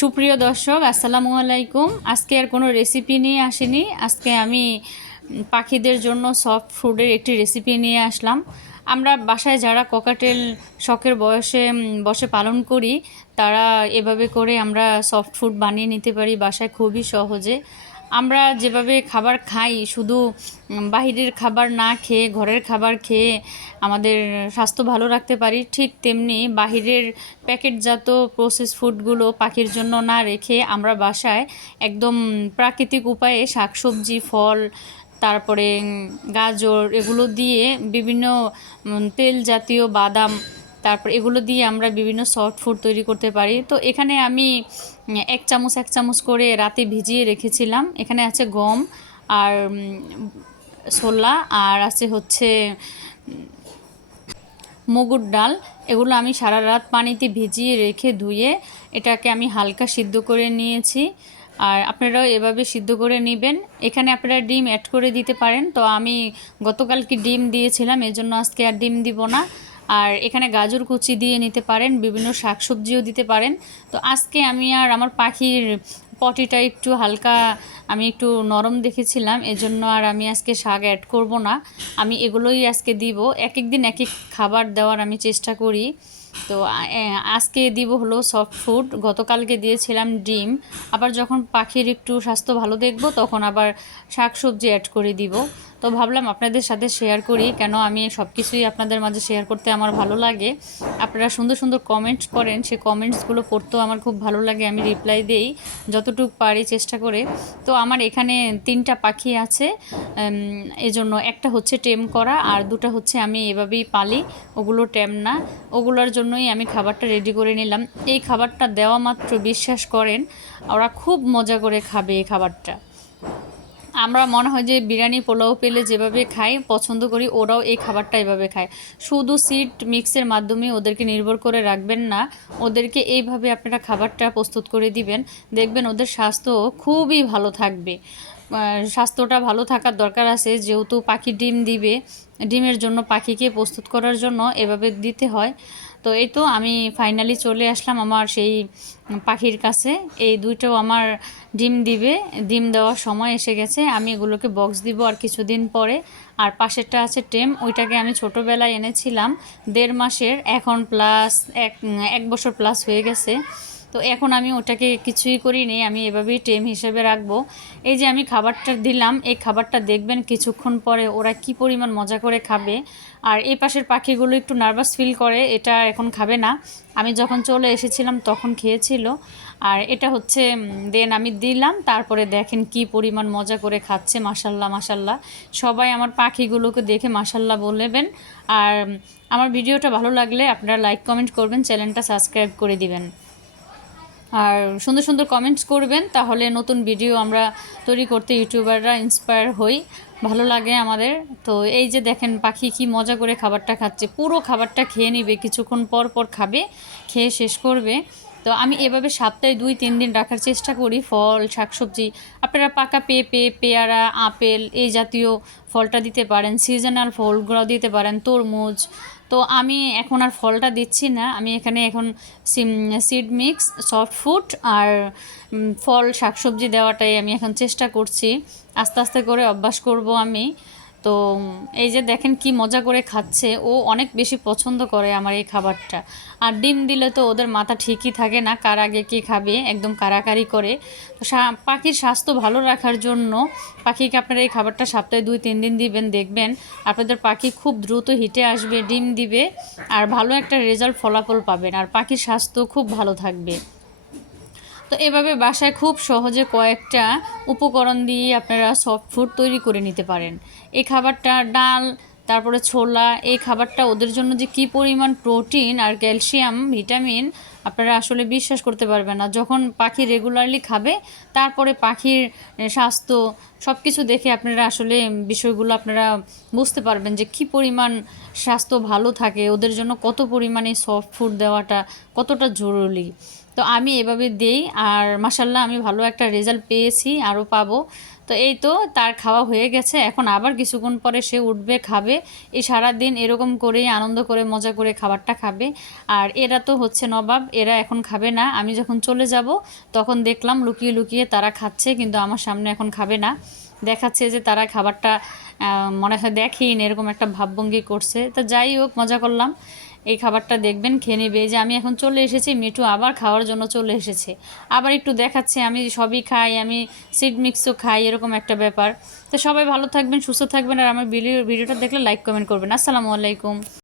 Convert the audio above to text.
সুপ্রিয় দর্শক, আসসালামু আলাইকুম। আজকে আর কোনো রেসিপি নিয়ে আসিনি। আজকে আমি পাখিদের জন্য সফট ফুডের একটি রেসিপি নিয়ে আসলাম। আমরা বাসায় যারা ককাটেল শখের বসে পালন করি, তারা এভাবে করে আমরা সফট ফুড বানিয়ে নিতে পারি বাসায় খুবই সহজে। আমরা যেভাবে খাবার খাই, শুধু বাহিরের খাবার না খেয়ে ঘরের খাবার খেয়ে আমাদের স্বাস্থ্য ভালো রাখতে পারি, ঠিক তেমনি বাহিরের প্যাকেটজাত প্রসেস ফুডগুলো পাখির জন্য না রেখে আমরা বাসায় একদম প্রাকৃতিক উপায়ে শাকসবজি, ফল, তারপরে গাজর এগুলো দিয়ে বিভিন্ন তেল জাতীয় বাদাম, তারপর এগুলো দিয়ে আমরা বিভিন্ন সফট ফুড তৈরি করতে পারি। তো এখানে আমি এক চামচ করে রাতে ভিজিয়ে রেখেছিলাম। এখানে আছে গম আর ছোলা, আর আছে হচ্ছে মুগুর ডাল। এগুলো আমি সারা রাত পানিতে ভিজিয়ে রেখে ধুয়ে এটাকে আমি হালকা সিদ্ধ করে নিয়েছি। আর আপনারাও এভাবে সিদ্ধ করে নেবেন। এখানে আপনারা ডিম অ্যাড করে দিতে পারেন। তো আমি গতকালকে ডিম দিয়েছিলাম, এজন্য আজকে আর ডিম দিব না। আর এখানে গাজর কুচি দিয়ে নিতে পারেন, বিভিন্ন শাকসবজিও দিতে পারেন। তো আজকে আমি আর আমার পাখির পটিটা একটু হালকা, আমি একটু নরম দেখেছিলাম, এজন্য আর আমি আজকে শাক অ্যাড করব না। আমি এগুলোই আজকে দিব। এক এক দিন এক এক খাবার দেওয়ার আমি চেষ্টা করি। তো আজকে দিব হলো সফট ফুড, গতকালকে দিয়েছিলাম ডিম। আবার যখন পাখির একটু স্বাস্থ্য ভালো দেখব তখন আবার শাক সবজি অ্যাড করে দিব। তো ভাবলাম আপনাদের সাথে শেয়ার করি, কেন আমি সব কিছুই আপনাদের মাঝে শেয়ার করতে আমার ভালো লাগে। আপনারা সুন্দর সুন্দর কমেন্টস করেন, সেই কমেন্টসগুলো পড়তেও আমার খুব ভালো লাগে। আমি রিপ্লাই দেই যতটুকু পারি চেষ্টা করে। তো আমার এখানে 3টা পাখি আছে, এজন্য একটা হচ্ছে টেম করা আর 2টা হচ্ছে আমি এভাবেই পালি, ওগুলো টেম না। ওগুলোর জন্যই আমি খাবারটা রেডি করে নিলাম। এই খাবারটা দেওয়া মাত্র বিশ্বাস করেন ওরা খুব মজা করে খাবে এই খাবারটা। আমরা মনে হয় যে বিরিয়ানি পোলাও পেলে যেভাবে খাই পছন্দ করি, ওরাও এই খাবারটা এভাবে খায়। শুধু সিড মিক্সের মাধ্যমে ওদেরকে নির্ভর করে রাখবেন না, ওদেরকে এইভাবে আপনারা খাবারটা প্রস্তুত করে দিবেন, দেখবেন ওদের স্বাস্থ্য খুবই ভালো থাকবে। স্বাস্থ্যটা ভালো থাকার দরকার আছে, যেহেতু পাখি ডিম দিবে, ডিমের জন্য পাখিকে প্রস্তুত করার জন্য এভাবে দিতে হয়। তো এই তো আমি ফাইনালি চলে আসলাম আমার সেই পাখির কাছে। এই দুইটাও আমার ডিম দিবে, ডিম দেওয়ার সময় এসে গেছে। আমি এগুলোকে বক্স দিব আর কিছুদিন পরে। আর পাশেরটা আছে টেম, ওইটাকে আমি ছোটোবেলায় এনেছিলাম 1.5 মাসের, এখন প্লাস এক বছর প্লাস হয়ে গেছে। তো এখন আমি ওটাকে কিছুই করিনি, আমি এভাবেই টেম হিসেবে রাখবো। এই যে আমি খাবারটা দিলাম, এই খাবারটা দেখবেন কিছুক্ষণ পরে ওরা কি পরিমাণ মজা করে খাবে। আর এই পাশের পাখিগুলো একটু নার্ভাস ফিল করে, এটা এখন খাবে না। আমি যখন চলে এসেছিলাম তখন খেয়েছিল। আর এটা হচ্ছে দেন আমি দিলাম, তারপরে দেখেন কি পরিমাণ মজা করে খাচ্ছে। মাশাল্লাহ মাশাল্লাহ, সবাই আমার পাখিগুলোকে দেখে মাশাল্লাহ বলবেন। আর আমার ভিডিওটা ভালো লাগলে আপনারা লাইক কমেন্ট করবেন, চ্যানেলটা সাবস্ক্রাইব করে দিবেন, আর সুন্দর সুন্দর কমেন্টস করবেন, তাহলে নতুন ভিডিও আমরা তৈরি করতে ইউটিউবাররা ইন্সপায়ার হই, ভালো লাগে আমাদের। তো এই যে দেখেন পাখি কি মজা করে খাবারটা খাচ্ছে, পুরো খাবারটা খেয়ে নিবে, কিছুক্ষণ পর পর খাবে, খেয়ে শেষ করবে। তো আমি এভাবে সপ্তাহে 2-3 দিন রাখার চেষ্টা করি ফল শাকসবজি। আপনারা পাকা পেঁপে, পেয়ারা, আপেল এই জাতীয় ফলটা দিতে পারেন, সিজনাল ফলগুলো দিতে পারেন, তরমুজ। তো আমি এখন আর ফলটা দিচ্ছি না, আমি এখানে এখন সিড মিক্স, সফট ফুড আর ফল শাকসবজি দেওয়াটাই আমি এখন চেষ্টা করছি। আস্তে আস্তে করে অভ্যাস করব আমি। তো এই যে দেখেন কি মজা করে খাচ্ছে, ও অনেক বেশি পছন্দ করে আমার এই খাবারটা। আর ডিম দিলে তো ওদের মাথা ঠিকই থাকে না, কার আগে কী খাবে, একদম কারাকারি করে। তো পাখির স্বাস্থ্য ভালো রাখার জন্য পাখিকে আপনারা এই খাবারটা সপ্তাহে 2-3 দিন দিবেন, দেখবেন আপনাদের পাখি খুব দ্রুত হিটে আসবে, ডিম দিবে, আর ভালো একটা রেজাল্ট ফলাফল পাবেন, আর পাখির স্বাস্থ্য খুব ভালো থাকবে। তো এভাবে বাসায় খুব সহজে কয়েকটা উপকরণ দিয়ে আপনারা সফট ফুড তৈরি করে নিতে পারেন। এই খাবারটা ডাল, তারপরে ছোলা, এই খাবারটা ওদের জন্য যে কী পরিমাণ প্রোটিন আর ক্যালসিয়াম, ভিটামিন, আপনারা আসলে বিশ্বাস করতে পারবেন না। যখন পাখি রেগুলারলি খাবে, তারপরে পাখির স্বাস্থ্য সব কিছু দেখে আপনারা আসলে বিষয়গুলো আপনারা বুঝতে পারবেন যে কী পরিমাণ স্বাস্থ্য ভালো থাকে, ওদের জন্য কত পরিমাণে সফট ফুড দেওয়াটা কতটা জরুরি। তো আমি এভাবে দেই, আর মাশাল্লাহ আমি ভালো একটা রেজাল্ট পেয়েছি, আরও পাবো। তো এই তো তার খাওয়া হয়ে গেছে, এখন আবার কিছুক্ষণ পরে সে উঠবে, খাবে। এই সারাদিন এরকম করেই আনন্দ করে মজা করে খাবারটা খাবে। আর এরা তো হচ্ছে নবাব, এরা এখন খাবে না। আমি যখন চলে যাব তখন দেখলাম লুকিয়ে লুকিয়ে তারা খাচ্ছে, কিন্তু আমার সামনে এখন খাবে না। দেখাচ্ছে যে তারা খাবারটা মনে হয় দেখেই না, এরকম একটা ভাবভঙ্গি করছে। তো যাই হোক, মজা করলাম। এই খাবারটা দেখবেন, খেয়ে নেবে। এই যে আমি এখন চলে এসেছি, মিঠু আবার খাওয়ার জন্য চলে এসেছে। আবার একটু দেখাচ্ছে আমি সবই খাই, আমি সিড মিক্সও খাই, এরকম একটা ব্যাপার। তো সবাই ভালো থাকবেন, সুস্থ থাকবেন, আর আমার ভিডিওটা দেখলে লাইক কমেন্ট করবেন। আসসালামু আলাইকুম।